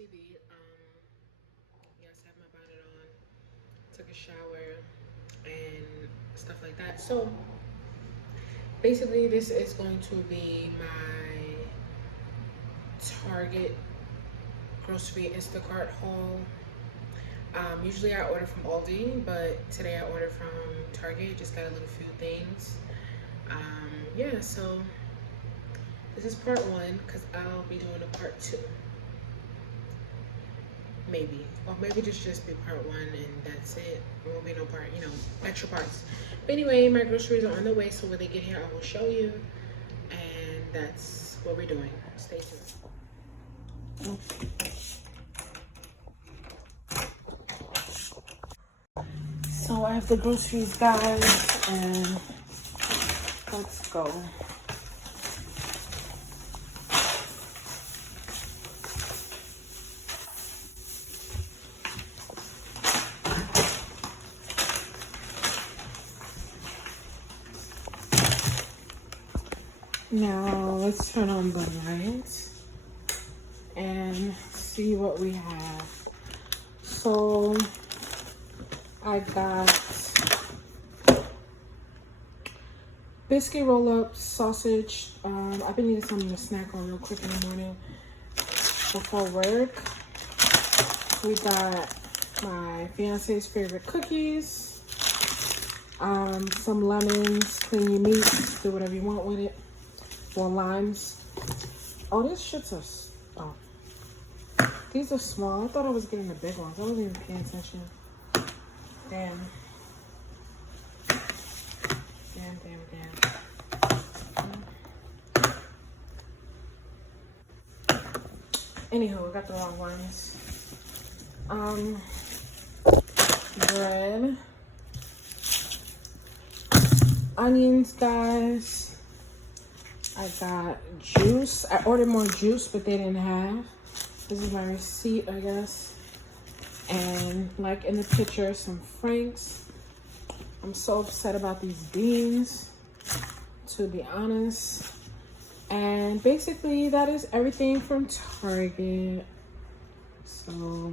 TV. Yes, I have my bonnet on. Took a shower and stuff like that. So basically, this is going to be my Target grocery Instacart haul. Usually I order from Aldi, but today I ordered from Target. Just got a little few things. Yeah, so this is part one because I'll be doing a part two. Maybe. Or maybe just be part one and that's it. There won't be no part, extra parts. But anyway, my groceries are on the way, so when they get here, I will show you. And that's what we're doing. Stay tuned. So I have the groceries, guys, and let's go. Now let's turn on the lights and see what we have. So I got biscuit roll-ups, sausage. I've been eating something to snack on real quick in the morning before work. We got my fiance's favorite cookies, some lemons, clean your meat, do whatever you want with it, or limes. Oh, these shits are, these are small. I thought I was getting the big ones. I wasn't even paying attention. Damn. Anywho, I got the wrong ones. Bread. Onions, guys. I got juice. I ordered more juice, but they didn't have. This is my receipt, I guess. And like in the picture, some Franks. I'm so upset about these beans, to be honest. And basically that is everything from Target. So